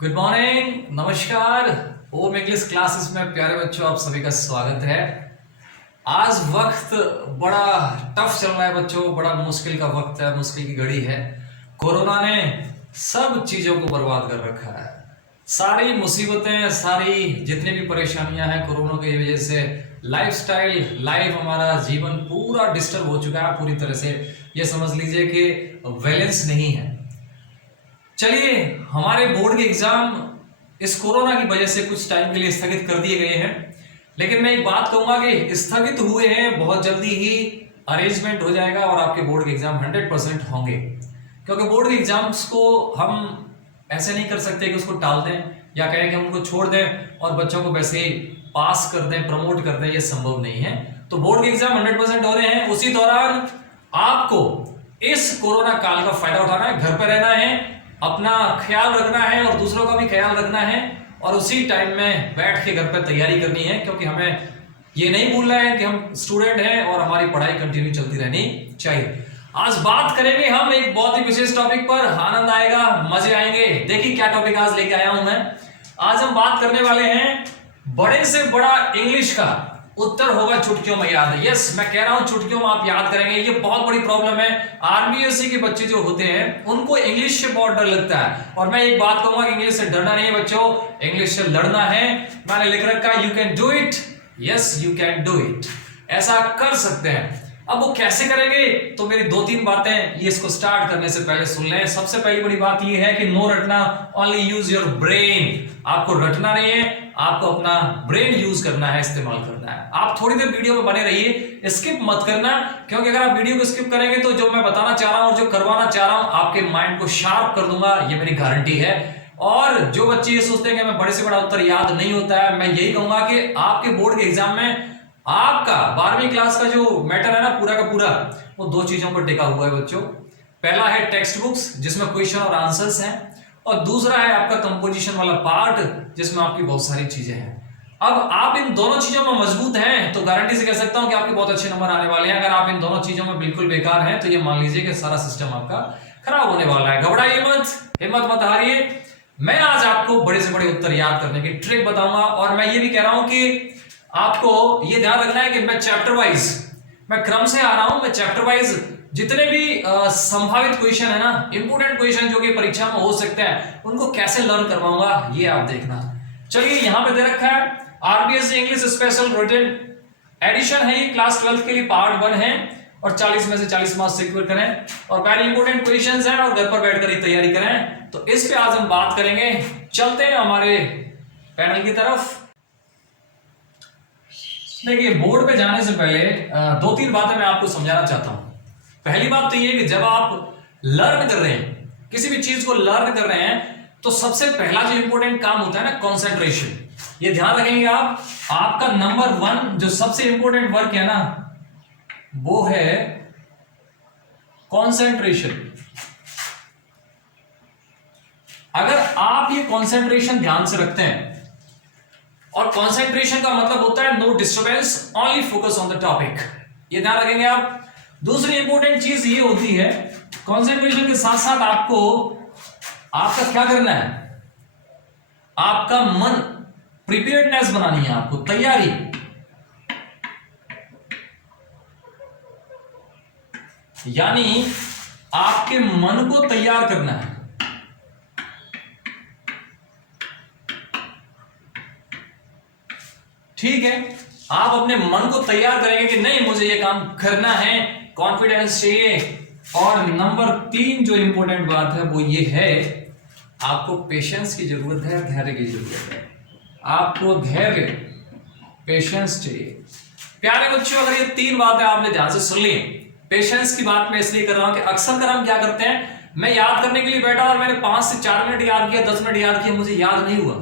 Good morning, नमस्कार। Home English classes में प्यारे बच्चों आप सभी का स्वागत है। आज वक्त बड़ा टफ चल रहा है बच्चों, बड़ा मुश्किल का वक्त है, मुश्किल की घड़ी है। कोरोना ने सब चीजों को बर्बाद कर रखा है। सारी मुसीबतें, सारी जितनी भी परेशानियां हैं कोरोना की वजह से लाइफस्टाइल, लाइफ, हमारा जीवन पूरा डिस्टर्ब हो चुका है पूरी तरह से। ये समझ लीजिए कि बैलेंस नहीं है। चलिए, हमारे बोर्ड के एग्जाम इस कोरोना की वजह से कुछ टाइम के लिए स्थगित कर दिए गए हैं, लेकिन मैं एक बात कहूंगा कि स्थगित हुए हैं, बहुत जल्दी ही अरेंजमेंट हो जाएगा और आपके बोर्ड के एग्जाम 100% होंगे। क्योंकि बोर्ड के एग्जाम्स को हम ऐसे नहीं कर सकते कि उसको टाल दें या कहें कि हम उनको छोड़ दें और बच्चों को वैसे ही पास कर दें, प्रमोट कर दें, ये संभव नहीं है। तो बोर्ड के एग्जाम 100% हो रहे हैं। उसी दौरान आपको इस कोरोना काल का फायदा उठाना है, घर पर रहना है, अपना ख्याल रखना है और दूसरों का भी ख्याल रखना है, और उसी टाइम में बैठ के घर पर तैयारी करनी है। क्योंकि हमें ये नहीं भूलना है कि हम स्टूडेंट हैं और हमारी पढ़ाई कंटिन्यू चलती रहनी चाहिए। आज बात करेंगे हम एक बहुत ही विशेष टॉपिक पर, आनंद आएगा, मजे आएंगे। देखिए क्या टॉपिक आज लेके आया हूं मैं। आज हम बात करने वाले हैं बड़े से बड़ा इंग्लिश का उत्तर होगा चुटकियों में याद है। यस, मैं कह रहा हूं चुटकियों में आप याद करेंगे। ये बहुत बड़ी प्रॉब्लम है। आरबीएससी के बच्चे जो होते हैं उनको इंग्लिश से बहुत डर लगता है, और मैं एक बात कहूंगा कि इंग्लिश से डरना नहीं है बच्चों, इंग्लिश से लड़ना है। मैंने लिख रखा है you can do it, yes you can do it, ऐसा कर सकते हैं। अब वो कैसे करेंगे, तो मेरी 2-3 बातें ये इसको स्टार्ट करने से पहले सुन लें। सबसे पहली बड़ी बात ये है कि नो रटना, ओनली यूज योर ब्रेन। आपको रटना नहीं है, आपको अपना ब्रेन यूज करना है, इस्तेमाल करना है। आप थोड़ी देर वीडियो में बने रहिए, स्किप मत करना, क्योंकि अगर आप वीडियो को स्किप करेंगे तो जो मैं बताना चाह रहा हूं और जो करवाना चाह रहा हूं आपके माइंड को शार्प कर दूंगा, ये मेरी गारंटी है। और जो बच्चे ये सोचते हैं कि मैं बड़े से बड़ा उत्तर याद नहीं होता है, मैं यही कहूंगा कि आपके बोर्ड के एग्जाम में आपका 12वीं क्लास का जो मैटर है ना पूरा का पूरा, वो 2 चीजों पर टिका हुआ है बच्चों। पहला है टेक्स्ट बुक्स जिसमें क्वेश्चन और आंसर्स हैं, और दूसरा है आपका कंपोजिशन वाला पार्ट जिसमें आपकी बहुत सारी चीजें हैं। अब आप इन दोनों चीजों में मजबूत हैं तो गारंटी से कह सकता हूं कि आपके बहुत अच्छे नंबर आने वाले हैं। अगर आप इन दोनों चीजों में बिल्कुल बेकार हैं तो ये मान लीजिए कि सारा सिस्टम आपका खराब होने वाला है। घबराइए मत, हिम्मत मत हारिए। मैं आज आपको बड़े से बड़े उत्तर याद करने की ट्रिक बताऊंगा, और मैं ये भी कह रहा हूं कि आपको ये ध्यान रखना है कि मैं चैप्टर वाइज, मैं क्रम से आ रहा हूं, मैं चैप्टर वाइज जितने भी संभावित क्वेश्चन है ना, इंपोर्टेंट क्वेश्चन जो कि परीक्षा में हो सकते हैं, उनको कैसे लर्न करवाऊंगा ये आप देखना। चलिए, यहां पे दे रखा है RBSC English special written edition है, ये क्लास 12 के लिए पार्ट 1 है, और 40 में से 40 मार्क्स सिक्योर करें, और वेरी इंपोर्टेंट क्वेश्चंस हैं और घर पर बैठकर ही तैयारी करें। तो इस पे आज हम बात करेंगे। चलते हैं हमारे पैनल की तरफ। देखिए, बोर्ड पे जाने से पहले 2-3 बातें मैं आपको समझाना चाहता हूं। पहली बात तो ये कि जब आप लर्न कर रहे हैं, किसी भी चीज को लर्न कर रहे हैं, तो सबसे पहला जो इंपॉर्टेंट काम होता है ना, कंसंट्रेशन। ये ध्यान रखेंगे आप। आपका नंबर 1 जो सबसे इंपॉर्टेंट वर्क है ना, वो है कंसंट्रेशन। अगर आप ये कंसंट्रेशन ध्यान से रखते हैं, और कंसंट्रेशन का मतलब होता है no disturbance, only focus on the topic, ये ध्यान रखेंगे आप। दूसरी इंपॉर्टेंट चीज ये होती है, कंसंट्रेशन के साथ साथ आपको आपका क्या करना है, आपका मन, प्रिपेयर्डनेस बनानी है, आपको तैयारी। यानी आपके मन को तैयार करना है। ठीक है, आप अपने मन को तैयार करेंगे कि नहीं मुझे ये काम करना है, कॉन्फिडेंस चाहिए। और नंबर 3 जो इंपॉर्टेंट बात है वो ये है, आपको पेशेंस की जरूरत है, धैर्य की जरूरत है। आपको धैर्य, पेशेंस चाहिए। प्यारे बच्चों, अगर ये 3 बातें आपने ध्यान से सुन ली, पेशेंस की बात मैं इसलिए कर रहा हूं कि अक्सर कर हम क्या करते हैं, मैं याद करने के लिए बैठा और मैंने 5 से 4 मिनट याद किया, 10 मिनट याद किया, मुझे याद नहीं हुआ।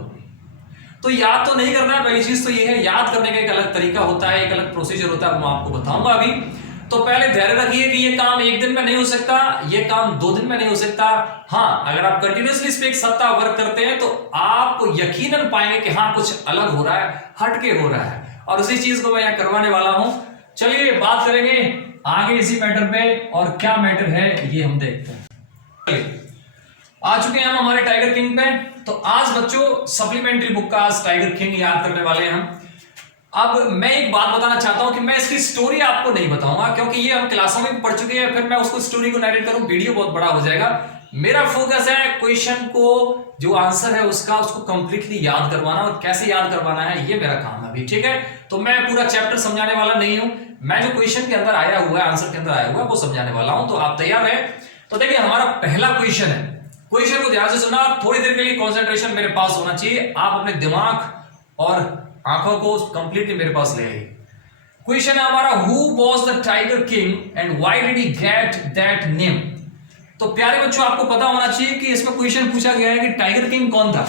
तो याद तो नहीं करना है। पहली चीज तो ये है, याद करने का एक अलग तरीका होता है, एक अलग प्रोसीजर होता है, वो मैं आपको बताऊंगा अभी। तो पहले धैर्य रखिए कि ये काम 1 दिन में नहीं हो सकता, ये काम 2 दिन में नहीं हो सकता। हाँ, अगर आप कंटिन्यूअसली इस पे 1 सप्ताह वर्क करते हैं तो आप यकीनन पाएंगे कि हाँ कुछ अलग हो रहा है, हटके हो रहा है, और उसी चीज को मैं यहाँ करवाने वाला हूं। चलिए बात करेंगे आगे इसी मैटर पे, और क्या मैटर है ये हम देखते हैं। आ चुके हैं हम हमारे टाइगर किंग पे। तो आज बच्चों सप्लीमेंट्री बुक का आज टाइगर किंग याद करने वाले हैं हम। अब मैं एक बात बताना चाहता हूं कि मैं इसकी स्टोरी आपको नहीं बताऊंगा क्योंकि ये हम क्लासों में भी पढ़ चुके हैं, फिर मैं उसको स्टोरी को नरेट करूं वीडियो बहुत बड़ा हो जाएगा। मेरा फोकस है क्वेश्चन को जो आंसर है उसका उसको कंप्लीटली याद करवाना, और कैसे याद करवाना है ये मेरा काम है अभी, ठीक है। तो मैं पूरा चैप्टर समझाने वाला नहीं हूं, मैं जो क्वेश्चन के अंदर आया हुआ है, आंसर के अंदर आया हुआ है वो समझाने वाला हूं। तो आप तैयार है? तो देखिए हमारा पहला क्वेश्चन है, क्वेश्चन को ध्यान से सुना, थोड़ी देर के लिए कंसंट्रेशन मेरे पास होना चाहिए, आप अपने दिमाग और आंखों को कंप्लीटली मेरे पास ले आइए। क्वेश्चन है हमारा, who was the tiger king and why did he get that name. तो प्यारे बच्चों आपको पता होना चाहिए कि इसमें क्वेश्चन पूछा गया है कि टाइगर किंग कौन था,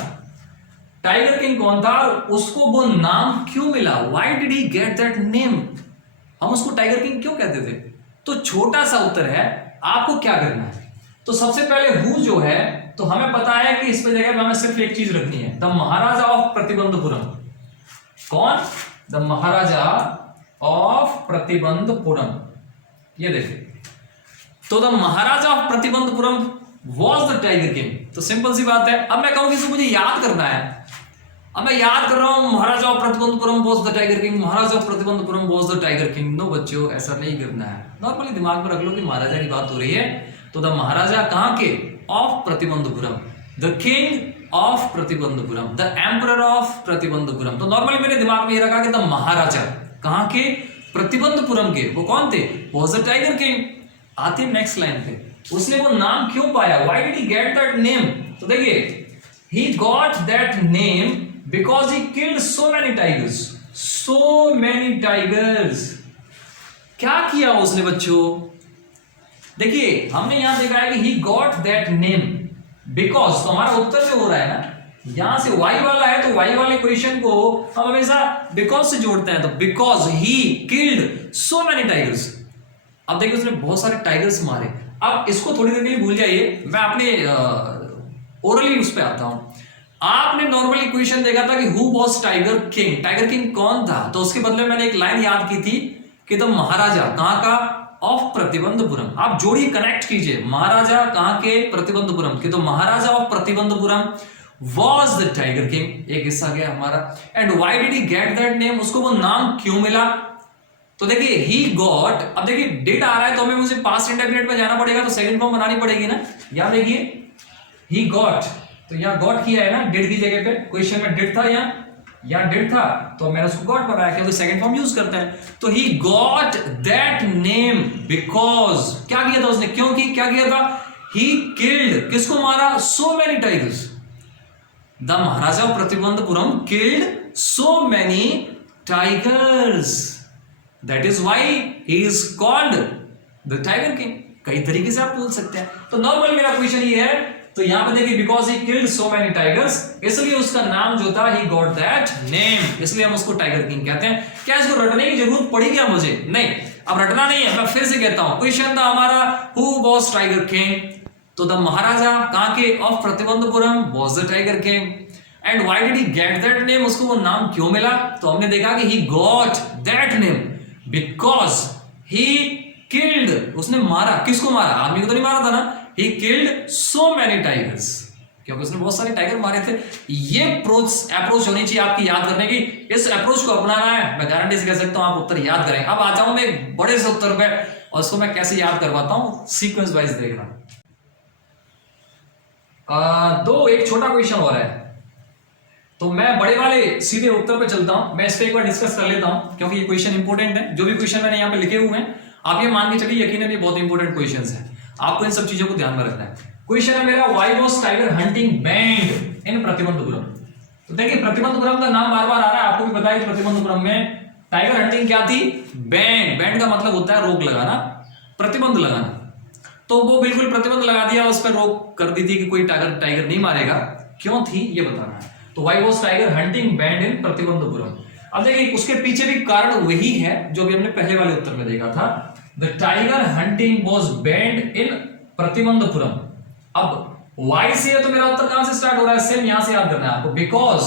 टाइगर किंग कौन था, उसको वो नाम क्यों मिला, why did he get that name, हम उसको टाइगर किंग क्यों कहते थे। तो छोटा सा उत्तर है, आपको क्या करना है। तो सबसे पहले हु जो है, तो हमें पता है कि इस पे जगह में हमें सिर्फ एक चीज रखनी है, द महाराजा ऑफ प्रतिबंधपुरम। कौन? The Maharaja of Pratibandapuram. ये देखिए, तो the Maharaja of Pratibandhapuram was the tiger king. तो सिंपल सी बात है। अब मैं कहूं कि मुझे याद करना है, अब मैं याद कर रहा हूं maharaja of Pratibandhapuram was the tiger king, maharaja of Pratibandhapuram was the tiger king. No बच्चों, ऐसा नहीं करना है। नॉर्मली दिमाग में रख लो कि महाराजा की बात हो रही है, तो द महाराजा कहां के? Of Pratibandapuram, the king of Pratibandapuram, the emperor of Pratibandapuram. तो नॉर्मली मेरे दिमाग में ये रखा कि द महाराजा कहां के? प्रतिबंधपुरम के। वो कौन थे? Was the tiger king. आते नेक्स्ट लाइन पे, उसने वो नाम क्यों पाया, why did he get that name. तो देखिए, he got that name because he killed so many tigers, so many tigers। क्या किया उसने बच्चों? देखिए हमने यहां देखा है कि he got that name because, तो हमारा उत्तर जो हो रहा है ना, यहां से y वाला है, तो y वाले क्वेश्चन को हम हमेशा because से जोड़ते हैं। तो because he killed so many tigers। अब देखिए उसने बहुत सारे टाइगर्स मारे। अब इसको थोड़ी देर के लिए भूल जाइए, मैं अपने ओरली उस पे आता हूं। आपने नॉर्मल इक्वेशन देखा था कि who was tiger king, tiger king कौन था, तो उसके बदले मैंने एक लाइन याद की थी कि द महाराजा कहां का? ऑफ प्रतिबंधपुरम। आप जोड़िए, कनेक्ट कीजिए, महाराजा कहां के? प्रतिबंधपुरम के। तो maharaja of Pratibandhapuram was the tiger king, एक हिस्सा गया हमारा। And why did he get that name, उसको वो नाम क्यों मिला। तो देखिए ही गॉट, अब देखिए डिड आ रहा है तो हमें मुझे पास्ट इंडेफिनिट में जाना पड़ेगा, तो सेकंड फॉर्म बनानी पड़ेगी ना। यहां देखिए ही गॉट, तो यहां गॉट किया है ना डिड की जगह पे, क्वेश्चन में डिड था, यहां डिड था, तो मैंने उसको गॉट बनाया क्योंकि सेकंड फॉर्म यूज करते हैं। तो he got that name because, क्या किया था उसने, क्योंकि क्या किया था, ही किल्ड, किसको मारा? So many tigers. The Maharaja of Pratibandapuram killed so many tigers, that is why he is called the tiger king. कई तरीके से आप बोल सकते हैं। तो नॉर्मल मेरा क्वेश्चन ये है, तो यहां पे देखिए because he killed so many tigers, इसलिए उसका नाम जो था ही गॉट दैट नेम, इसलिए हम उसको टाइगर किंग कहते हैं। क्या इसको रटने की जरूरत पड़ी क्या मुझे? नहीं, अब रटना नहीं है, मैं फिर से कहता हूं। क्वेश्चन था हमारा हु वाज टाइगर किंग, तो द महाराजा कहां के? Of Pratibandapuram was the tiger king. And why did he get that name, उसको वो नाम क्यों मिला। तो हमने देखा कि he got that name because he killed, उसने मारा, किसको मारा? आदमी को तो नहीं मारा था ना। He killed so many tigers, क्योंकि उसने बहुत सारे टाइगर मारे थे। ये अप्रोच होनी चाहिए आपकी याद करने की, इस अप्रोच को अपनाना है, मैं गारंटी से कह सकता हूं आप उत्तर याद करें। अब आ जाऊं मैं एक बड़े से उत्तर पे, और उसको मैं कैसे याद करवाता हूं, सीक्वेंस वाइज देखना। एक छोटा क्वेश्चन और है, तो मैं बड़े वाले सीधे उत्तर पे चलता हूं। मैं इस पे एक बार डिस्कस कर लेता हूं क्योंकि ये क्वेश्चन इंपॉर्टेंट है। जो भी क्वेश्चन मैंने यहाँ पे लिखे हुए हैं, आप ये मान के चलिए यकीनन ये बहुत इंपॉर्टेंट क्वेश्चन है, आपको इन सब चीजों को ध्यान में रखना है। क्वेश्चन है मेरा, why was tiger hunting banned in Pratibandhapuram. तो देखिए प्रतिबंधपुरम का नाम बार बार आ रहा है, आपको भी पता है प्रतिबंधपुरम में टाइगर हंटिंग क्या थी? बैंड। बैंड का मतलब होता है रोक लगाना, प्रतिबंध लगाना। तो वो बिल्कुल प्रतिबंध लगा दिया, उस पर रोक कर दी थी कि कोई टाइगर नहीं मारेगा। क्यों थी ये बताना है। तो why was tiger hunting banned in Pratibandhapuram. अब देखिए उसके पीछे भी कारण वही है जो भी हमने पहले वाले उत्तर में देखा था, the tiger hunting was banned in Pratibandhapuram. अब वाई से है तो मेरा उत्तर कहां से स्टार्ट हो रहा है? सेम यहां से याद करना है आपको, because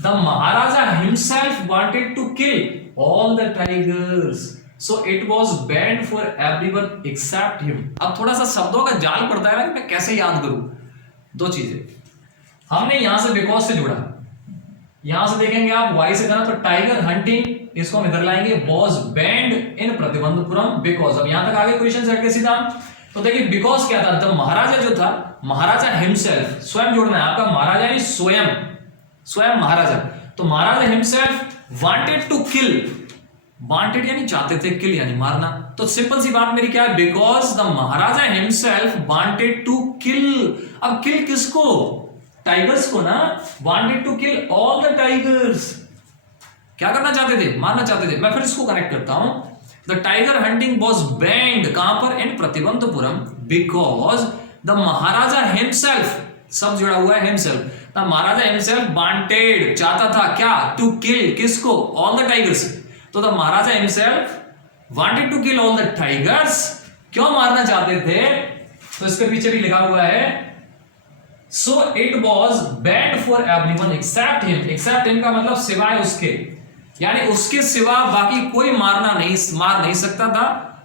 the maharaja himself wanted to kill all the tigers, so it was banned for everyone except him. अब थोड़ा सा शब्दों का जाल पड़ता है ना कि मैं कैसे याद करूं। दो चीजें, हमने यहां से बिकॉज से जुड़ा, यहां से देखेंगे आप वाई से करना तो टाइगर हंटिंग, इसको हम इधर लाएंगे was banned in Pratibandhapuram because. अब यहां तक आगे क्वेश्चन सेट के सीधा, तो देखिए बिकॉज क्या था, द महाराजा जो था, महाराजा हिमसेल्फ, स्वयं जोड़ना है आपका, महाराजा यानी स्वयं, स्वयं महाराजा, तो maharaja himself wanted to kill, wanted यानी चाहते थे, किल यानी मारना, तो सिंपल सी बात मेरी क्या है, because the maharaja himself wanted to kill. अब किल किसको, टाइगर्स को ना, wanted to kill all the tigers, क्या करना चाहते थे, मारना चाहते थे। मैं फिर इसको कनेक्ट करता हूं, the tiger hunting was banned, कहां पर, in Pratibandhapuram, because the maharaja himself, सब जुड़ा हुआ है himself, the maharaja himself wanted, चाहता था क्या, टू किल किसको, ऑल द टाइगर्स, तो the maharaja himself wanted to kill all the tigers, क्यों मारना चाहते थे, तो इसके पीछे भी लिखा हुआ है, so it was banned for everyone except him, except him का मतलब सिवाय उसके, यानी उसके सिवा बाकी कोई मार नहीं सकता था,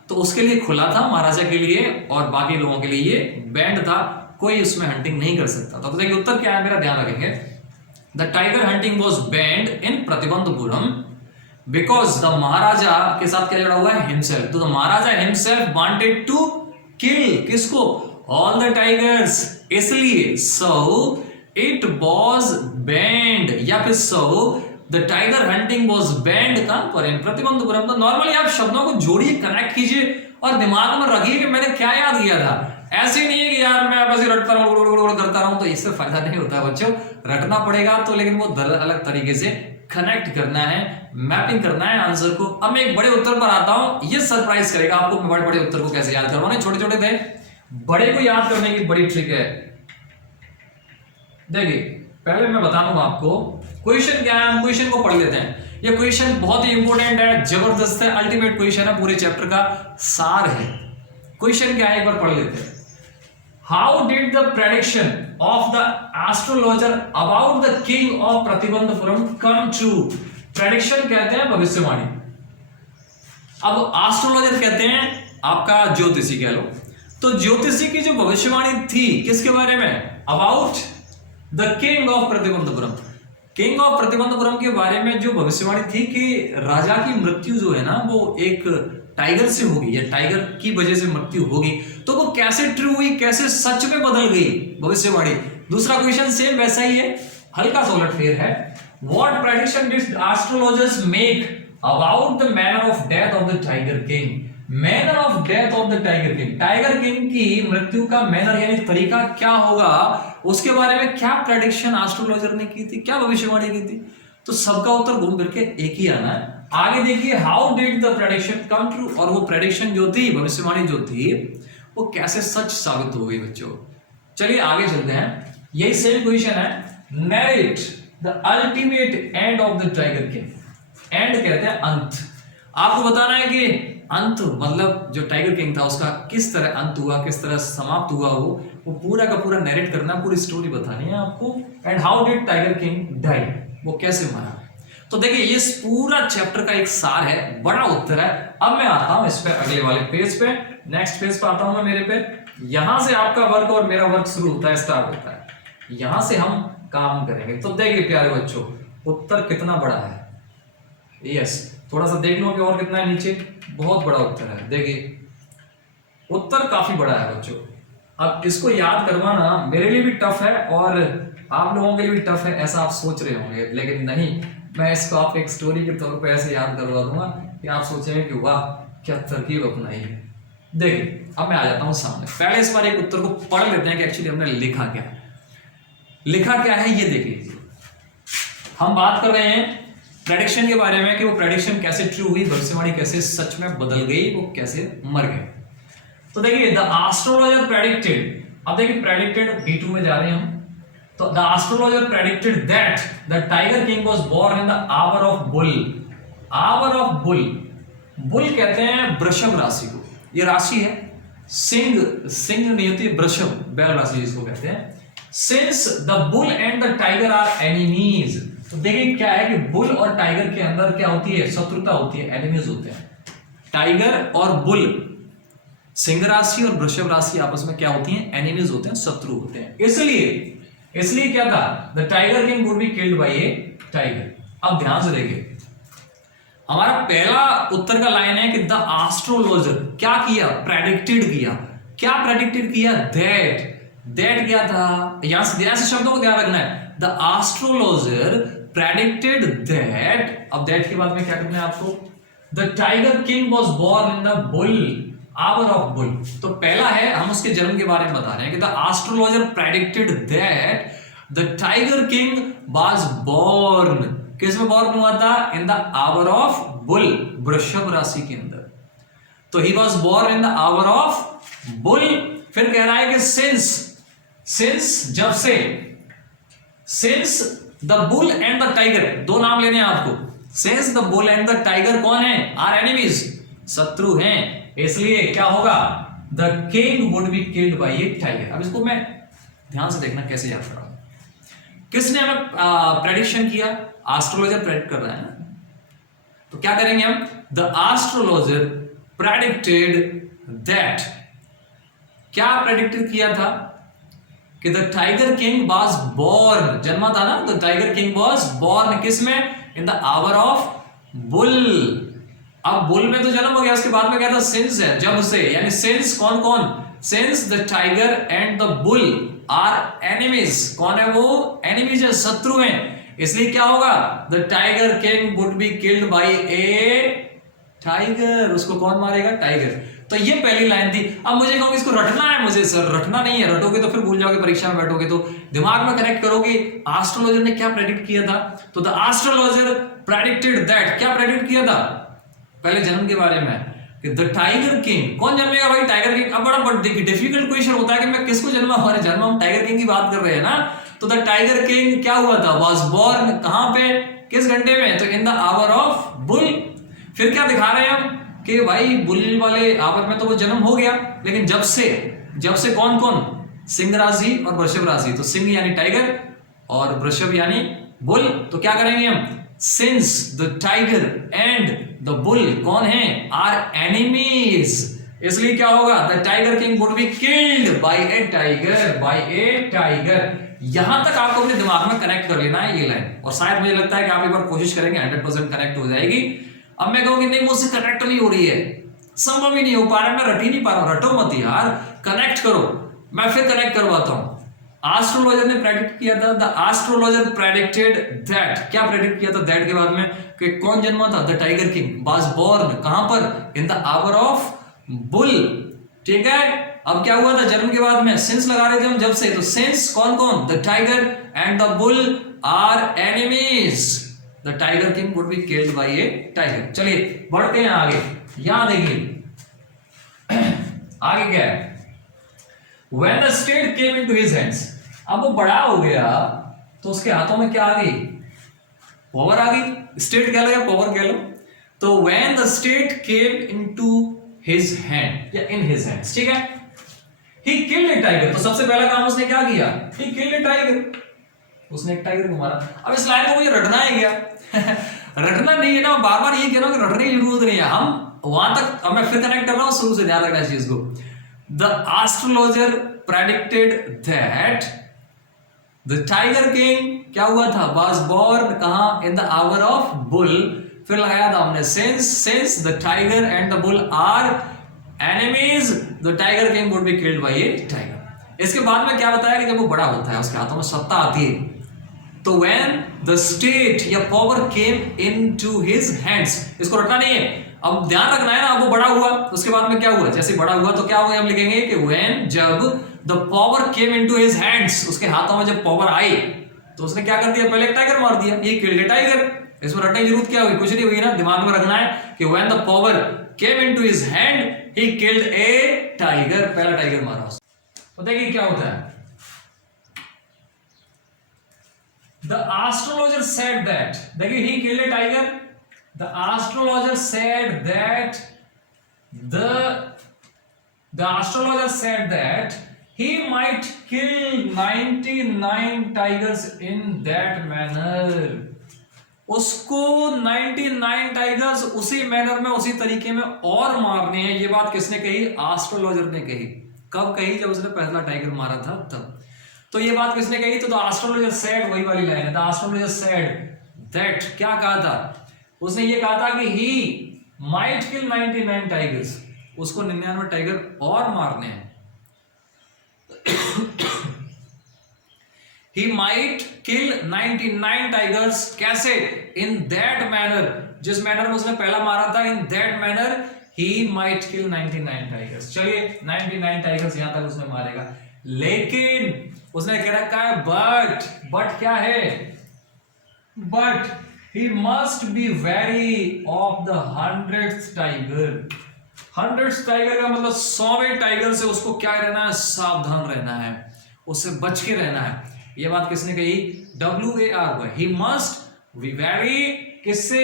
तो उसके लिए खुला था, महाराजा के लिए और बाकी लोगों के लिए ये बैंड था, कोई उसमें हंटिंग नहीं कर सकता था। तो देखिए उत्तर क्या है मेरा, ध्यान रखेंगे, the tiger hunting was banned in Pratibandhapuram because the maharaja के साथ क्या जुड़ा हुआ है, हिमसेल्फ, तो the maharaja himself wanted to kill किसको, ऑल द टाइगर्स, इसलिए सो इट वॉज बैंड, या फिर so the tiger hunting was banned कहां पर, इन प्रतिबंधपुरम। तो नॉर्मली आप शब्दों को जोड़िए, कनेक्ट कीजिए और दिमाग में रखिए कि मैंने क्या याद किया था, ऐसे नहीं है कि यार मैं बस रटता रहूं करता रहूं, तो इससे फायदा नहीं होता बच्चों, रटना पड़ेगा तो, लेकिन वो अलग तरीके से कनेक्ट करना है, मैपिंग करना है आंसर को। अब मैं एक बड़े उत्तर पर आता हूं, ये सरप्राइज करेगा आपको, मैं बड़े उत्तर को कैसे याद करवाने, छोटे छोटे थे, बड़े को याद करने की बड़ी ट्रिक है। देखिए पहले मैं बता दूंगा आपको क्वेश्चन क्या है, हम क्वेश्चन को पढ़ लेते हैं। ये क्वेश्चन बहुत ही इंपॉर्टेंट है, जबरदस्त है, अल्टीमेट क्वेश्चन है, पूरे चैप्टर का सार है। क्वेश्चन क्या है एक बार पढ़ लेते हैं। How did the prediction of the astrologer about the king of Pratibandapuram come true. Prediction कहते हैं भविष्यवाणी, अब एस्ट्रोलॉजर कहते हैं आपका ज्योतिषी कह लो, तो ज्योतिषी की जो भविष्यवाणी थी किसके बारे में, about the king of Pratibandapuram, king of Pratibandapuram के बारे में जो भविष्यवाणी थी कि राजा की मृत्यु जो है ना वो एक टाइगर से होगी, या टाइगर की वजह से मृत्यु होगी, तो वो कैसे ट्रू हुई, कैसे सच में बदल गई भविष्यवाणी। दूसरा क्वेश्चन सेम वैसा ही है, हल्का सा उलटफेर है। What prediction did astrologers make about the manner of death of the tiger king, manner of death of the tiger king, tiger king की मृत्यु का मैनर यानी तरीका क्या होगा, उसके बारे में क्या प्रेडिक्शन एस्ट्रोलॉजर ने की थी, क्या भविष्यवाणी की थी। तो सबका उत्तर घूम फिर के एक ही आना है। आगे देखिए, how did the prediction come true, और वो प्रेडिक्शन जो थी, भविष्यवाणी जो थी, वो कैसे सच साबित हो गई बच्चों। चलिए आगे चलते हैं, यही सेम क्वेश्चन है, narrate the ultimate end of the tiger king. And कहते हैं अंत, आपको बताना है कि अंत मतलब जो टाइगर किंग था उसका किस तरह अंत हुआ, किस तरह समाप्त हुआ, वो पूरा का पूरा नरेट करना, पूरी स्टोरी बतानी है आपको। And how did tiger king die, वो कैसे मरा। तो देखिए ये पूरा चैप्टर का एक सार है, बड़ा उत्तर है। अब मैं आता हूं इस पे अगले वाले पेज पे, नेक्स्ट पेज पे आता हूं मैं मेरे पे। यहां से आपका वर्क और मेरा वर्क शुरू होता है, स्टार्ट होता है, यहां से हम काम करेंगे। तो देखिए प्यारे बच्चों, उत्तर कितना बड़ा है, यस थोड़ा सा देख लो कि और कितना है नीचे, बहुत बड़ा उत्तर है। देखिए उत्तर काफी बड़ा है बच्चों। अब इसको याद करवाना मेरे लिए भी टफ है और आप लोगों के लिए भी टफ है, ऐसा आप सोच रहे होंगे, लेकिन नहीं, मैं इसको आप एक स्टोरी के तौर पे ऐसे याद करवा दूंगा कि आप सोचेंगे कि वाह क्या तरकीब अपनाई है। देखिए अब मैं आ जाता हूं सामने, पहले इस बार एक उत्तर को पढ़ लेते हैं कि एक्चुअली हमने लिखा क्या है। लिखा क्या है ये देख लीजिए। हम बात कर रहे हैं प्रेडिक्शन के बारे में कि वो प्रेडिक्शन कैसे ट्रू हुई, भविष्यवाणी कैसे सच में बदल गई, वो कैसे मर गए। तो देखिए द एस्ट्रोलॉजर प्रेडिक्टेड, अब देखिए प्रेडिक्टेड B2 में जा रहे हैं हम। तो the astrologer predicted that the tiger king was born in the hour of bull. Hour of bull, bull कहते हैं वृषभ राशि को, ये राशि है, सिंह नहीं होती, वृषभ बैल राशि जिसको कहते हैं। Since the bull and the tiger are enemies, तो देखिए क्या है कि बुल और टाइगर के अंदर क्या होती है, शत्रुता होती है, एनिमीज होते हैं। टाइगर और बुल सिंह राशि और वृषभ राशि आपस में क्या होती हैं, एनिमीज होते हैं, शत्रु होते हैं। इसलिए क्या था, the tiger king would be killed by a tiger. अब ध्यान से देखिए, हमारा पहला उत्तर का लाइन है कि द एस्ट्रोलॉजर क्या किया, प्रेडिक्टेड किया। क्या प्रेडिक्टेड किया, दैट क्या था, यहां से ऐसे शब्दों को ध्यान रखना है, द एस्ट्रोलॉजर प्रेडिक्टेड दैट। अब दैट के बाद में क्या करना है आपको, the tiger king was born in the bull hour of bull. तो पहला है, हम उसके जन्म के बारे में बता रहे हैं कि the astrologer predicted that the tiger king was born, किस में बोर्न हुआ था, in the hour of bull, वृषभ राशि के अंदर। तो he was born in the hour of bull. फिर कह रहा है कि सिंस जब से, since the bull and the tiger, दो नाम लेने हैं आपको, since the bull and the tiger कौन है, आर एनिमीज, शत्रु हैं, इसलिए क्या होगा, the king would be killed by a tiger. अब इसको मैं ध्यान से देखना कैसे याद कर रहा हूं, किसने हमें प्रेडिक्शन किया, एस्ट्रोलॉजर प्रेडिक्ट कर रहा है ना। तो क्या करेंगे हम, द एस्ट्रोलॉजर प्रेडिक्टेड दैट, क्या प्रेडिक्टेड किया था कि the tiger king was born, जन्मा था ना, the tiger king was born किस में, in the hour of bull. अब बुल में तो जन्म हो गया, उसके बाद में क्या था, सिंस है, जब से, यानी सिंस कौन कौन, since the tiger and the bull are enemies, कौन है वो, एनिमीज है, शत्रु हैं, इसलिए क्या होगा, the tiger king would be killed by a tiger, उसको कौन मारेगा, टाइगर। तो ये पहली लाइन थी। अब मुझे कहोगे इसको रटना है, मुझे सर रटना नहीं है, रटोगे तो फिर भूल जाओगे, परीक्षा में बैठोगे तो दिमाग में कनेक्ट करोगे, एस्ट्रोलॉजर ने क्या प्रेडिक्ट किया था। तो द एस्ट्रोलॉजर प्रेडिक्टेड दैट, क्या प्रेडिक्ट किया था, पहले जन्म के बारे में, कि द टाइगर किंग, कौन जन्मेगा भाई, टाइगर किंग। अब बड़ा डिफिकल्ट क्वेश्चन होता है कि मैं किसको जन्मा, हमारे जन्म, हम टाइगर किंग की बात कर रहे हैं ना। तो द टाइगर किंग क्या हुआ था, वाज बोर्न, कहां पे, किस घंटे में, तो इन द आवर ऑफ बुल। फिर क्या दिखा रहे हैं हम कि भाई बुल वाले आवर में तो वो जन्म हो गया, लेकिन जब से कौन कौन, सिंह राशि और वृषभ राशि। तो सिंह यानी टाइगर और वृषभ यानी बुल। तो क्या करेंगे हम, since the tiger and the bull कौन है, आर एनिमीज, इसलिए क्या होगा, the tiger king would be killed by a tiger. यहां तक आपको अपने दिमाग में कनेक्ट कर लेना है ये लाइन, और शायद मुझे लगता है कि आप एक बार कोशिश करेंगे 100% कनेक्ट हो जाएगी। अब मैं कहूंगी नहीं मुझसे कनेक्ट नहीं हो रही है, संभव ही नहीं हो पा रहा है, मैं रट ही नहीं पा रहा हूं, रटो मत यार, कनेक्ट करो, मैं फिर कनेक्ट करवाता हूं। एस्ट्रोलॉजर ने प्रेडिक्ट किया था, द एस्ट्रोलॉजर प्रेडिक्टेड दैट, क्या प्रेडिक्ट किया था दैट के बाद में, कि कौन जन्मा था, the tiger king was born, कहां पर, in the hour of bull. ठीक है, अब क्या हुआ था जन्म के बाद में, सिंस लगा रहे थे हम जब से, तो सिंस कौन कौन, the tiger and the bull are enemies, the tiger king would be killed by a tiger. चलिए बढ़ते हैं आगे, यहां देखिए आगे क्या है, When the state came into his hands, अब वो बड़ा हो गया तो उसके हाथों में क्या आ गई, पावर आ गई, स्टेट कह लो या पावर कह लो। तो when the state came into his hand या in his hands, ठीक है, he killed a tiger, तो सबसे पहला काम उसने क्या किया, he killed a tiger, उसने एक टाइगर को मारा। अब इस लाइन को मुझे रटना है क्या रटना नहीं है ना, बार बार ये कह रहा हूं कि रटने की जरूरत नहीं है, हम वहां तक, अब मैं फिर कनेक्ट कर रहा हूं, शुरू से ध्यान रखना इस चीज को। The astrologer predicted that the tiger king क्या हुआ था, was born कहां, in the hour of bull। फिर लगाया था हमने since the tiger and the bull are enemies, the tiger king would be killed by a tiger। इसके बाद में क्या बताया कि जब वो बड़ा होता है, उसके हाथों में सत्ता आती है, तो when the state या power came into his hands, इसको रटना नहीं है, अब ध्यान रखना है ना। अब वो बड़ा हुआ, उसके बाद में क्या हुआ, जैसे बड़ा हुआ तो क्या हुआ, हम लिखेंगे कि when जब the power came into his hands, उसके हाथों में जब पावर आई तो उसने क्या कर दिया, पहले एक टाइगर मार दिया, ये killed a tiger। इसमें रटने की जरूरत क्या हुई, कुछ नहीं हुई ना, दिमाग में रखना है कि when the power came into his hand he killed a tiger, पहला टाइगर मारा उसने। तो देखिए क्या होता है, the astrologer said that, देखिए he killed a tiger, the astrologer said that the astrologer said that he might kill 99 tigers in that manner। उसको 99 टाइगर्स उसी मैनर में, उसी तरीके में और मारने हैं। ये बात किसने कही? एस्ट्रोलॉजर ने कही। कब कही? जब उसने पहला टाइगर मारा था तब। तो ये बात किसने कही? तो द एस्ट्रोलॉजर सेड, वही वाली लाइन है, द एस्ट्रोलॉजर सेड दैट, क्या कहा था उसने? ये कहा था कि ही माइट किल 99 टाइगर्स, उसको 99 टाइगर और मारने हैं। He might kill 99 टाइगर्स, कैसे? In that manner, जिस मैनर में उसने पहला मारा था, in that manner he might kill 99 tigers. चलिए 99 टाइगर्स यहां तक उसने मारेगा, लेकिन उसने कह रखा है बट क्या है? But he must be wary of the 100th tiger. 100th tiger का मतलब 100वें टाइगर से उसको क्या रहना है? सावधान रहना है, उससे बच के रहना है। ये बात किसने कही? WARY, he must be wary, किससे?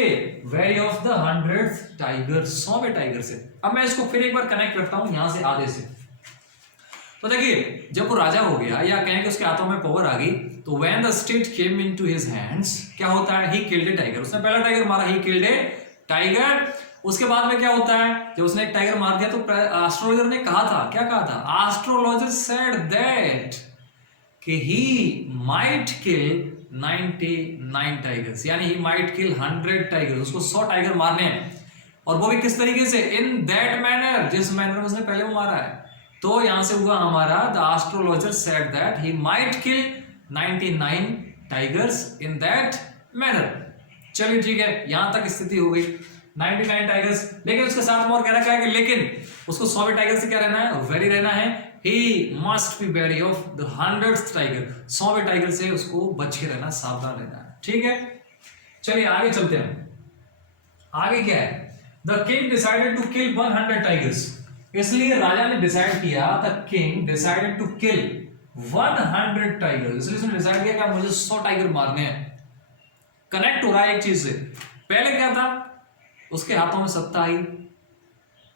wary of the 100th tiger, 100वें टाइगर से। अब मैं इसको फिर एक बार कनेक्ट करता हूं यहां से आधे से। तो देखिए, जब वो राजा हो गया, या कहें कि उसके हाथों में पावर आ गई, तो when the state came into his hands, क्या होता है? he killed a tiger, उसने पहला टाइगर मारा, he killed a tiger। उसके बाद में क्या होता है? जब उसने एक टाइगर मार दिया तो एस्ट्रोलॉजर ने कहा था, क्या कहा था? एस्ट्रोलॉजर सेड दैट कि he might kill 99 टाइगर्स, यानी he might kill 100 टाइगर्स, उसको 100 टाइगर मारने हैं। और वो भी किस तरीके से? इन दैट मैनर, जिस मैनर में उसने पहले वो मारा है। तो यहां से हुआ हमारा the astrologer said that he might kill 99 tigers in that manner. चलिए ठीक है, यहां तक स्थिति हो गई 99 टाइगर्स। लेकिन उसके साथ में और कह रखा है कि लेकिन उसको 100वें टाइगर से क्या रहना है? वेरी रहना है। He must be wary of the 100th tiger, 100वें टाइगर से उसको बच के रहना, सावधान रहना है। ठीक है, चलिए आगे चलते हैं। आगे क्या है? The king decided to kill 100 tigers, इसलिए राजा ने डिसाइड किया, the king decided to kill 100 tigers, इसलिए उसने डिसाइड किया कि मुझे 100 टाइगर मारने हैं। कनेक्ट हो रहा है एक चीज से। पहले क्या था? उसके हाथों में सत्ता आई,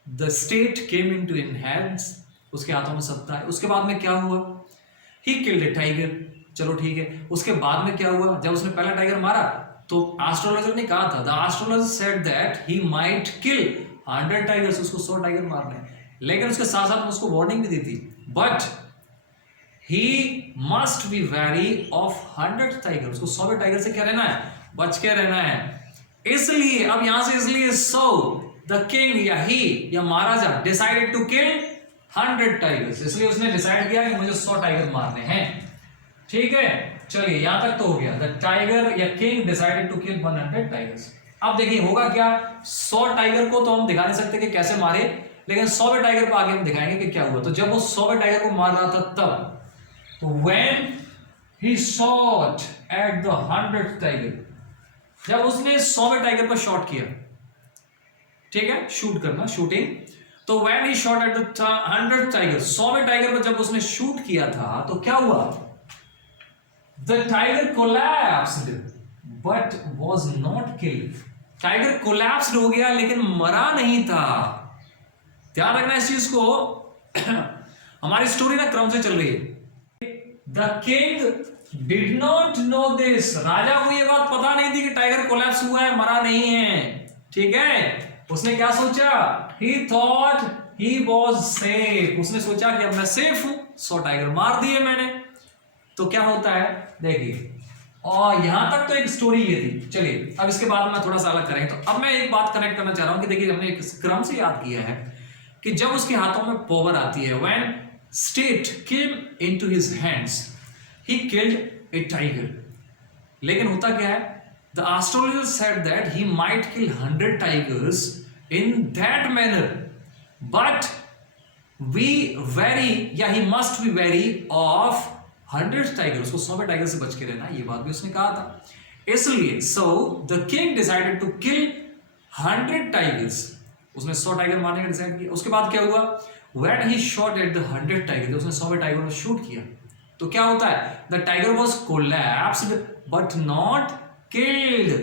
the state came into in hands, उसके हाथों में सत्ता है। उसके बाद में क्या हुआ? ही किल्ड ए टाइगर, चलो ठीक है। उसके बाद में क्या हुआ? जब उसने पहला टाइगर मारा तो एस्ट्रोलॉजर ने कहा था, the astrologer said that he might kill 100 tigers, उसको 100 टाइगर मारने। लेकिन उसके साथ साथ में उसको वार्निंग भी दी थी, but he must be wary of 100 tiger, उसको 100वें टाइगर से क्या रहना है? बच के रहना है। इसलिए अब यहां से इसलिए सो द किंग या ही या महाराजा डिसाइडेड टू किल 100 टाइगर्स, इसलिए उसने डिसाइड किया कि मुझे 100 टाइगर मारने हैं। ठीक है, चलिए यहां तक तो हो गया। द टाइगर या king decided to kill 100 tigers. अब देखिए होगा क्या? 100 टाइगर को तो हम दिखा नहीं सकते कि कैसे मारे, लेकिन 100वें टाइगर को आगे हम दिखाएंगे कि क्या हुआ। तो जब वो 100वें टाइगर को मार रहा था तब, तो when he shot at the 100th tiger, जब उसने 100वें टाइगर पर शॉट किया, ठीक है, शूट करना, शूटिंग, तो when he shot at the 100th tiger, 100वें टाइगर पर जब उसने शूट किया था तो क्या हुआ? The tiger collapsed but was not killed, tiger collapsed हो गया लेकिन मरा नहीं था। ध्यान रखना इस चीज को। हमारी स्टोरी ना क्रम से चल रही है। The king did not know this, राजा को ये बात पता नहीं थी कि टाइगर कोलैप्स हुआ है, मरा नहीं है। ठीक है, उसने क्या सोचा? ही थॉट ही वाज सेफ, उसने सोचा कि अब मैं सेफ हूं, 100 टाइगर मार दिए मैंने। तो क्या होता है देखिए, और यहां तक तो एक स्टोरी ये थी। चलिए अब इसके बाद में थोड़ा सा अलग करें। तो अब मैं एक बात कनेक्ट करना चाह रहा हूं कि देखिए हमने एक क्रम से याद किया है कि जब उसके हाथों में पावर आती है, when state came into his hands, he killed a tiger। लेकिन होता क्या है? The astrologer said that he might kill 100 tigers in that manner, but we vary, या he must be wary of 100 tiger, उसको 100वें tiger से बच के रहना, ये बात भी उसने कहा था। इसलिए so the king decided to kill 100 tigers, उसने 100 टाइगर मारने का डिसाइड किया। उसके बाद क्या हुआ? when he shot at the 100 tiger, उसने 100वें टाइगर को शूट किया तो क्या होता है? the tiger was collapsed but not killed।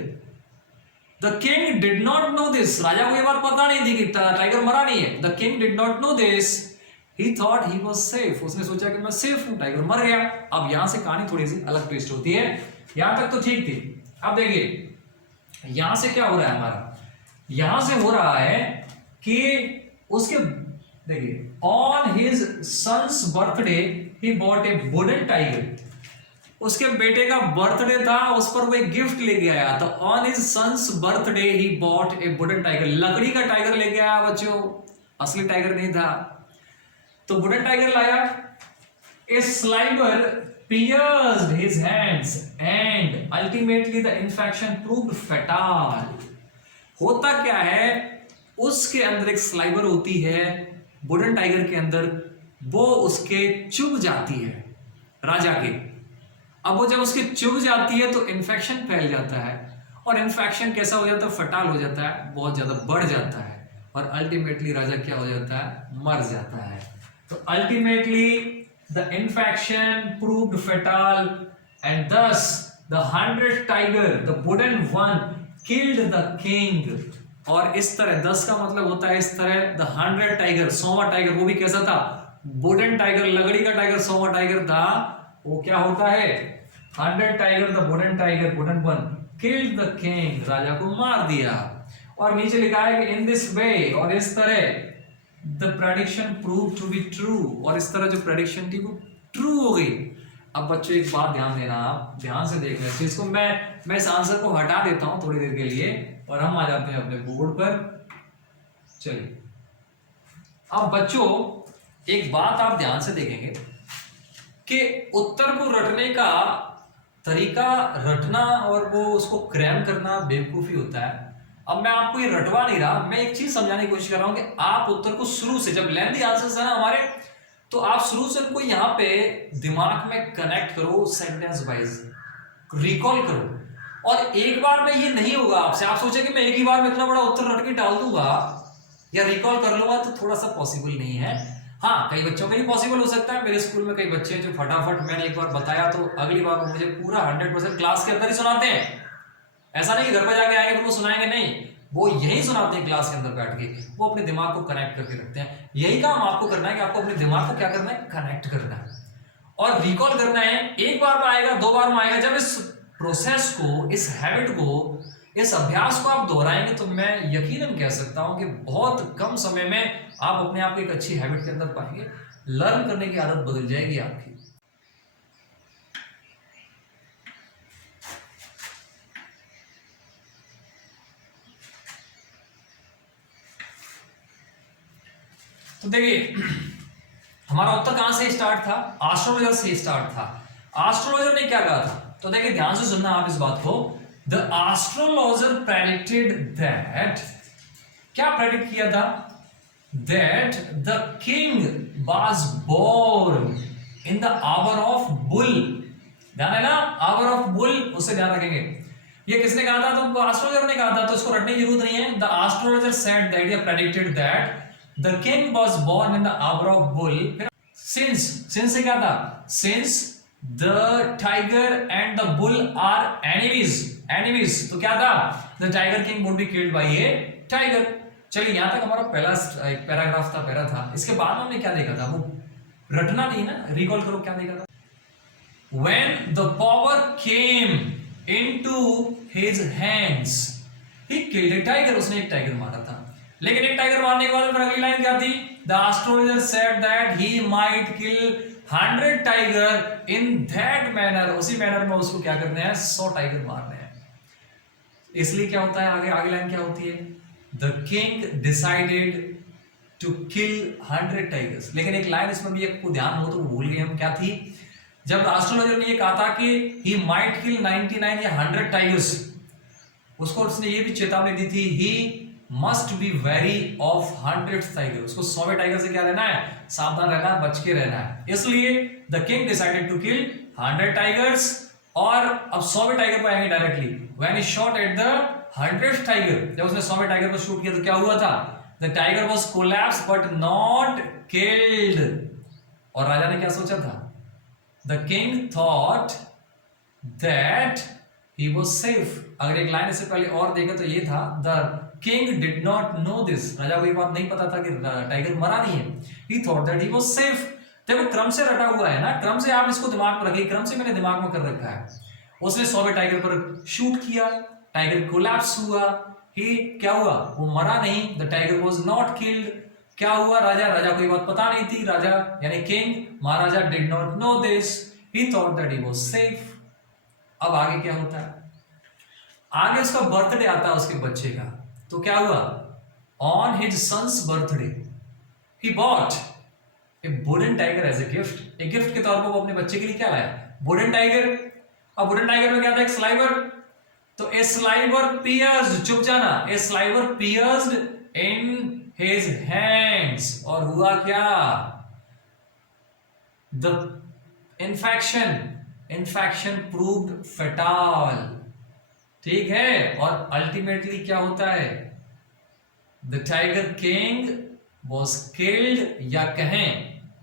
the king did not know this, राजा को ये बात पता नहीं थी कि टाइगर मरा नहीं है। the king did not know this, he thought he was safe, उसने सोचा कि मैं सेफ हूं, टाइगर मर गया। अब यहां से कहानी थोड़ी सी अलग ट्विस्ट होती है। यहां तक तो ठीक थी। अब देखिए यहां से क्या हो रहा है हमारा, यहां से हो रहा है कि उसके, देखिए, on his son's birthday he bought a wooden tiger. उसके बेटे का बर्थडे था, उस पर वो एक गिफ्ट लेके आया। तो on his son's birthday he bought a wooden tiger, लकड़ी का टाइगर लेके आया बच्चों, असली टाइगर नहीं था। तो वुडन टाइगर लाया। ए sliver pierced his hands and ultimately the infection proved fatal। होता क्या है, उसके अंदर एक स्लाइवर होती है वुडन टाइगर के अंदर, वो उसके चुभ जाती है राजा के। अब वो जब उसके चुभ जाती है तो इन्फेक्शन फैल जाता है, और इन्फेक्शन कैसा हो जाता है, फटाल हो जाता है, बहुत ज्यादा बढ़ जाता है, और अल्टीमेटली राजा क्या हो जाता है, मर जाता है। तो ultimately the infection proved fatal and thus the 100th tiger, the wooden one, killed the king। और इस तरह 10 का मतलब होता है इस तरह, the 100 टाइगर, 100वां टाइगर, वो भी कैसा था, वुडन टाइगर, लकड़ी का टाइगर 100वां टाइगर था, वो क्या होता है, 100 tiger, the wooden tiger, wooden one, killed the king, राजा को मार दिया। और नीचे लिखा है कि in this way, और इस तरह The prediction proved to be true, और इस तरह जो प्रेडिक्शन थी वो ट्रू हो गई। अब बच्चों एक बात ध्यान देना, आप ध्यान से देखना इस चीज को। मैं इस आंसर को हटा देता हूं थोड़ी देर के लिए, और हम आ जाते हैं अपने बोर्ड पर। चलिए, अब बच्चों एक बात आप ध्यान से देखेंगे कि उत्तर को रटने का तरीका, रटना और वो उसको क्रैम करना बेवकूफी होता है। अब मैं आपको ये रटवा नहीं रहा, मैं एक चीज समझाने की कोशिश कर रहा हूं कि आप उत्तर को शुरू से, जब लेंथी आंसर्स है ना हमारे, तो आप शुरू से उनको यहां पे दिमाग में कनेक्ट करो, सेंटेंस वाइज रिकॉल करो। और एक बार में ये नहीं होगा आपसे, आप सोचे कि मैं एक ही बार में इतना बड़ा उत्तर रट के डाल दूंगा या रिकॉल कर लूंगा, तो थोड़ा सा पॉसिबल नहीं है। हाँ, कई बच्चों के लिए पॉसिबल हो सकता है। मेरे स्कूल में कई बच्चे हैं जो फटाफट, मैंने एक बार बताया तो अगली बार वो मुझे पूरा 100% क्लास के अंदर ही सुनाते हैं। ऐसा नहीं घर पर जाके आएंगे फिर वो सुनाएंगे, नहीं, वो यही सुनाते हैं क्लास के अंदर बैठ के, वो अपने दिमाग को कनेक्ट करके रखते हैं। यही काम आपको करना है कि आपको अपने दिमाग को क्या करना है, कनेक्ट करना है और रिकॉल करना है। एक बार में आएगा, दो बार में आएगा। जब इस प्रोसेस को, इस हैबिट को, इस अभ्यास को आप दोहराएंगे तो मैं यकीनन कह सकता हूं कि बहुत कम समय में आप अपने आप को एक अच्छी हैबिट के अंदर पाएंगे। लर्न करने की आदत बदल जाएगी आपकी। तो देखिए, हमारा उत्तर कहां से स्टार्ट था, एस्ट्रोलॉजर से स्टार्ट था। एस्ट्रोलॉजर ने क्या कहा था, तो देखिए ध्यान से सुनना आप इस बात को। द एस्ट्रोलॉजर प्रेडिक्टेड दैट, क्या प्रेडिक्ट किया था, that the king was born in the hour of bull. ध्यान है ना, आवर ऑफ बुल, उससे ध्यान रखेंगे। ये किसने कहा था, तो एस्ट्रोलॉजर ने कहा था, तो इसको रटने की जरूरत नहीं है। द एस्ट्रोलॉजर सेड दैट, या predicted that The king was born in the hour of bull. Since से क्या था, since the tiger and the bull are enemies, तो क्या था, the tiger king would be killed by a tiger। चलिए, यहां तक हमारा पहला एक पैराग्राफ था, पैरा था। इसके बाद हमने क्या देखा था, वो रटना नहीं ना, रिकॉल करो क्या देखा था। When the power came into his hands, he killed a tiger, उसने एक टाइगर मारा था। लेकिन एक टाइगर मारने के बाद फिर अगली लाइन क्या थी, the astrologer said that he might kill 100 tiger in that manner, उसी मैनर में उसको क्या करने हैं, 100 टाइगर मारने हैं। इसलिए क्या होता है, आगे लाइन क्या होती है, the king decided to kill 100 tigers. लेकिन एक लाइन इसमें भी आपको ध्यान हो तो भूल गए हम, क्या थी, जब एस्ट्रोलॉजर ने ये कहा था कि ही माइट किल 99 या 100 टाइगर्स, उसको उसने ये भी चेतावनी दी थी, ही must be wary of 100th tiger, उसको 100वें टाइगर से क्या रहना है, सावधान रहना है, बच के रहना है। इसलिए the king decided to kill 100 tigers. और अब 100वें टाइगर पर आएंगे directly. When he shot at the 100th tiger, जब उसने 100वें टाइगर पर शूट किया तो क्या हुआ था, the tiger was collapse but not killed. और राजा ने क्या सोचा था, the king thought that he was safe. अगर एक लाइन इससे पहले और देखें तो ये था, the king did not know this, राजा को ये बात नहीं पता था कि टाइगर मरा नहीं है। ही thought that he was safe. देखो क्रम से रटा हुआ है ना, क्रम से आप इसको दिमाग में रखिए, क्रम से मैंने दिमाग में कर रखा है। उसने 100वें टाइगर पर शूट किया, टाइगर कोलैप्स हुआ, ही क्या हुआ, वो मरा नहीं, the tiger was not killed. क्या हुआ, राजा को ये बात पता नहीं थी, राजा यानी king Maharaja did not know this, he thought that he was safe. अब आगे क्या होता है, आगे उसका बर्थडे आता है उसके बच्चे का, तो क्या हुआ, on his son's birthday he bought a wooden tiger as a gift. एक गिफ्ट के तौर पर वो अपने बच्चे के लिए क्या लाया, वुडन टाइगर। अब वुडन टाइगर में क्या था, एक स्लाइवर, तो ए स्लाइवर पियर्स्ड, चुप जाना, a sliver pierced in his hands, और हुआ क्या, द इन्फेक्शन प्रूव्ड फेटाल। ठीक है, और अल्टीमेटली क्या होता है, the tiger king was killed, या कहें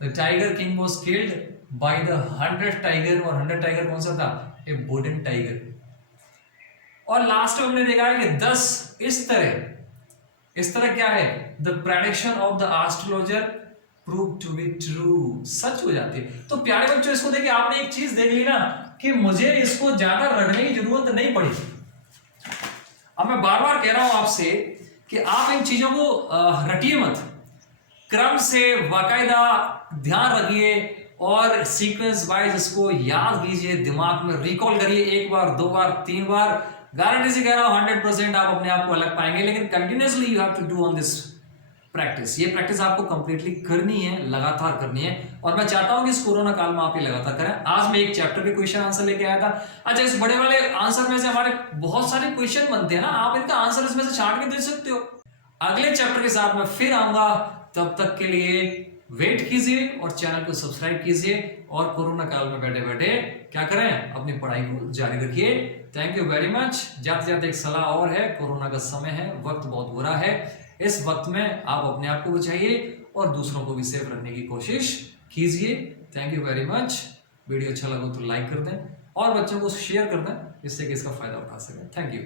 the tiger king was killed by the 100 tiger, और 100 टाइगर कौन सा था, ए वुडन टाइगर। और लास्ट में हमने देखा है कि 10 इस तरह क्या है, the prediction of the astrologer prove to be true, सच हो जाती है। तो प्यारे बच्चों, इसको देखिए, आपने एक चीज देख ली ना कि मुझे इसको ज्यादा रटने की जरूरत नहीं पड़ी। अब मैं बार बार कह रहा हूं आपसे कि आप इन चीजों को रटिए मत, क्रम से बाकायदा ध्यान रखिए और सीक्वेंस वाइज इसको याद कीजिए, दिमाग में रिकॉल करिए, 1 बार 2 बार 3 बार। गारंटी से कह रहा हूं 100% आप अपने आप को अलग पाएंगे, लेकिन continuously you have to do on this practice. ये प्रैक्टिस आपको कंप्लीटली करनी है, लगातार करनी है, और मैं चाहता हूं कि इस कोरोना काल में आप ये लगातार करें। आज मैं एक चैप्टर के क्वेश्चन आंसर लेके आया था। अच्छा, इस बड़े वाले आंसर में से हमारे बहुत सारे क्वेश्चन बनते हैं ना, आप इनका आंसर इसमें से छांट के दे सकते हो। अगले चैप्टर के साथ मैं फिर आऊंगा, तब तक के लिए वेट कीजिए और चैनल को सब्सक्राइब कीजिए, और कोरोना काल में बैठे बैठे क्या करें, अपनी पढ़ाई को जारी रखिए। Thank you very much. जाते जाते एक सलाह और है, कोरोना का समय है, वक्त बहुत बुरा है, इस वक्त में आप अपने आप को बचाइए और दूसरों को भी सेफ रखने की कोशिश कीजिए। Thank you very much. Video अच्छा लगा तो लाइक कर दें और बच्चों को शेयर कर दें, जिससे कि इसका फायदा उठा सकें। Thank you.